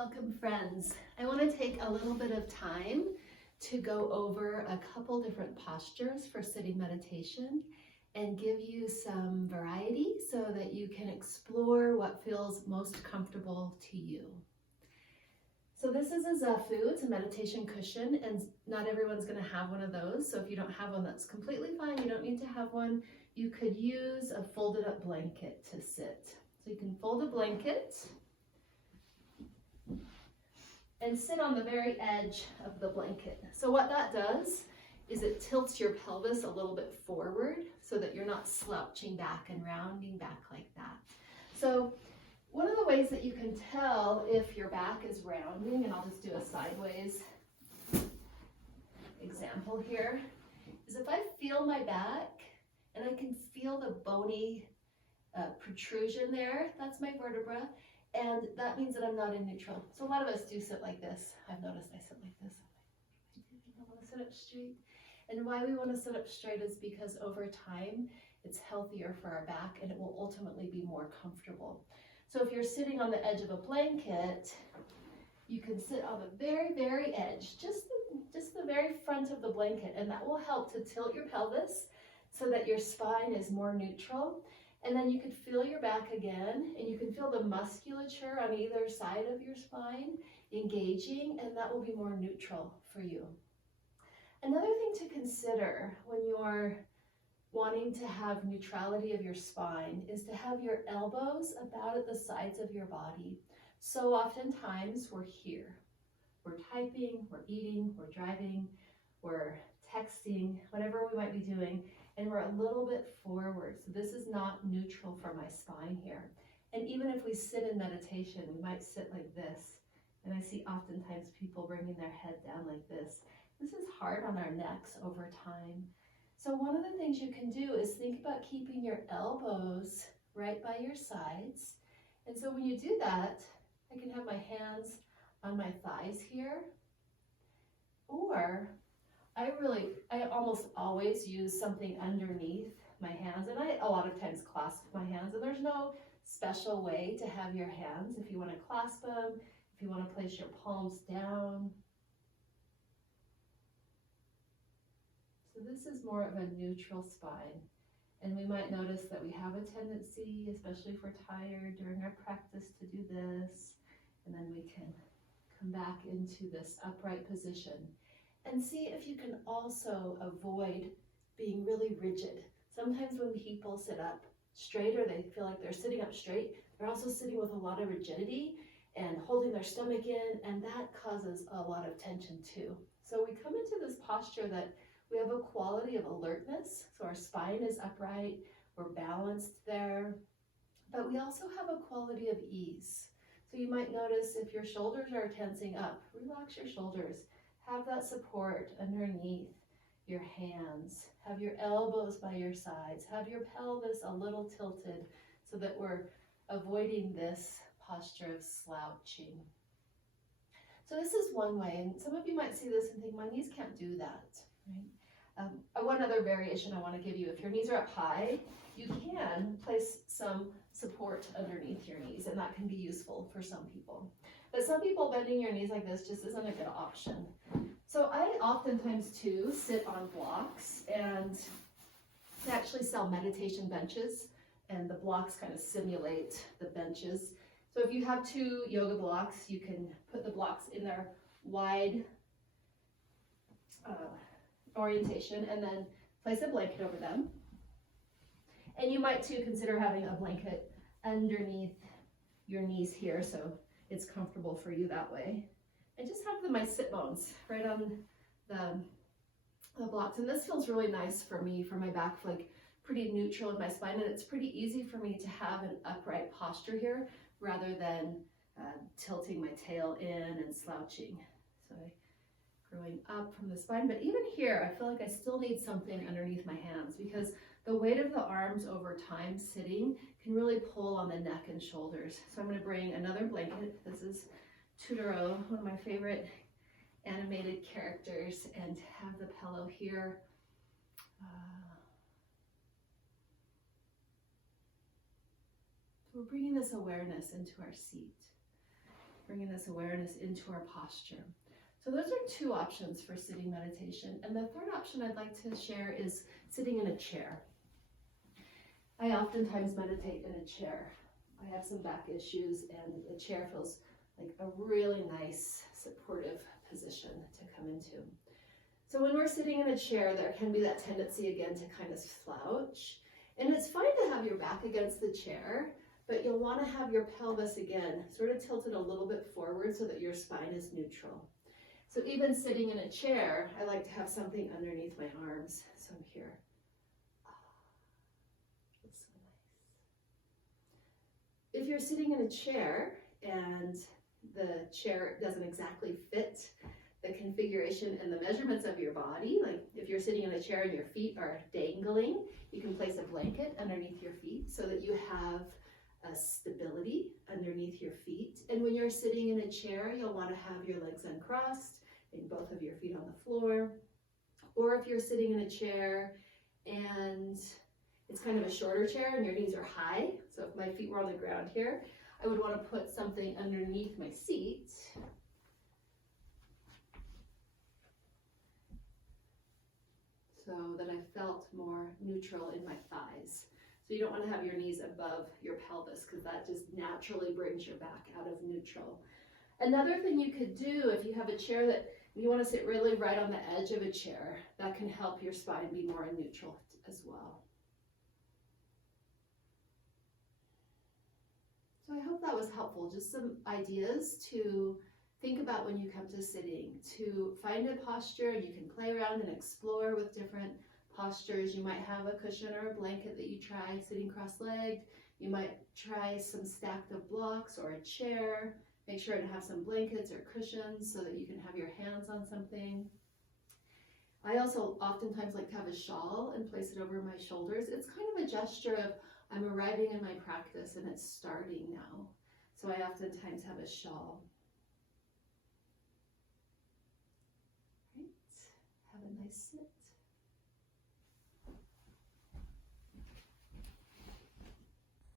Welcome, friends. I want to take a little bit of time to go over a couple different postures for sitting meditation and give you some variety so that you can explore what feels most comfortable to you. So this is a Zafu, it's a meditation cushion, and not everyone's going to have one of those. So if you don't have one, that's completely fine. You don't need to have one. You could use a folded up blanket to sit. So you can fold a blanket and sit on the very edge of the blanket. So what that does is it tilts your pelvis a little bit forward so that you're not slouching back and rounding back like that. So one of the ways that you can tell if your back is rounding, and I'll just do a sideways example here, is if I feel my back and I can feel the bony protrusion there, that's my vertebra. And that means that I'm not in neutral. So a lot of us do sit like this. I've noticed I sit like this. I want to sit up straight. And why we want to sit up straight is because over time, it's healthier for our back and it will ultimately be more comfortable. So if you're sitting on the edge of a blanket, you can sit on the very, very edge, just the very front of the blanket, and that will help to tilt your pelvis so that your spine is more neutral. And then you can feel your back again, and you can feel the musculature on either side of your spine engaging, and that will be more neutral for you. Another thing to consider when you're wanting to have neutrality of your spine is to have your elbows about at the sides of your body. So oftentimes we're here. We're typing, we're eating, we're driving, we're texting, whatever we might be doing, and we're a little bit forward. So this is not neutral for my spine here. And even if we sit in meditation, we might sit like this. And I see oftentimes people bringing their head down like this. This is hard on our necks over time. So one of the things you can do is think about keeping your elbows right by your sides. And so when you do that, I can have my hands on my thighs here, or I almost always use something underneath my hands, and I a lot of times clasp my hands, and there's no special way to have your hands. If you want to clasp them, if you want to place your palms down. So this is more of a neutral spine, and we might notice that we have a tendency, especially if we're tired during our practice, to do this, and then we can come back into this upright position. And see if you can also avoid being really rigid. Sometimes when people sit up straight or they feel like they're sitting up straight, they're also sitting with a lot of rigidity and holding their stomach in, and that causes a lot of tension too. So we come into this posture that we have a quality of alertness, so our spine is upright, we're balanced there, but we also have a quality of ease. So you might notice if your shoulders are tensing up, relax your shoulders. Have that support underneath your hands. Have your elbows by your sides. Have your pelvis a little tilted so that we're avoiding this posture of slouching. So this is one way, and some of you might see this and think, my knees can't do that, right? One other variation I want to give you, if your knees are up high, you can place some support underneath your knees, and that can be useful for some people. But some people bending your knees like this just isn't a good option. So I oftentimes too sit on blocks, and they actually sell meditation benches, and the blocks kind of simulate the benches. So if you have two yoga blocks, you can put the blocks in their wide orientation and then place a blanket over them. And you might too consider having a blanket underneath your knees here so it's comfortable for you that way. And just have my sit bones right on the blocks. And this feels really nice for me, for my back, like pretty neutral in my spine. And it's pretty easy for me to have an upright posture here rather than tilting my tail in and slouching. So growing up from the spine. But even here, I feel like I still need something underneath my hands because the weight of the arms over time sitting can really pull on the neck and shoulders. So I'm going to bring another blanket. This is Totoro, one of my favorite animated characters, and have the pillow here. So we're bringing this awareness into our seat. bringing this awareness into our posture. So those are two options for sitting meditation. And the third option I'd like to share is sitting in a chair. I oftentimes meditate in a chair. I have some back issues, and the chair feels like a really nice, supportive position to come into. So when we're sitting in a chair, there can be that tendency again to kind of slouch. And it's fine to have your back against the chair, but you'll want to have your pelvis again sort of tilted a little bit forward so that your spine is neutral. So even sitting in a chair, I like to have something underneath my arms. So I'm here. It's so nice. If you're sitting in a chair and the chair doesn't exactly fit the configuration and the measurements of your body, like if you're sitting in a chair and your feet are dangling, you can place a blanket underneath your feet so that you have a stability underneath your feet. And when you're sitting in a chair, you'll want to have your legs uncrossed and both of your feet on the floor. Or if you're sitting in a chair and it's kind of a shorter chair and your knees are high, so if my feet were on the ground here, I would want to put something underneath my seat so that I felt more neutral in my thighs. So you don't want to have your knees above your pelvis because that just naturally brings your back out of neutral. Another thing you could do if you have a chair that you want to sit really right on the edge of a chair, that can help your spine be more in neutral as well. So I hope that was helpful. Just some ideas to think about when you come to sitting, to find a posture, and you can play around and explore with different postures. You might have a cushion or a blanket that you try sitting cross-legged. You might try some stacked of blocks or a chair. Make sure to have some blankets or cushions so that you can have your hands on something. I also oftentimes like to have a shawl and place it over my shoulders. It's kind of a gesture of I'm arriving in my practice and it's starting now. So I oftentimes have a shawl. Right. Have a nice sit.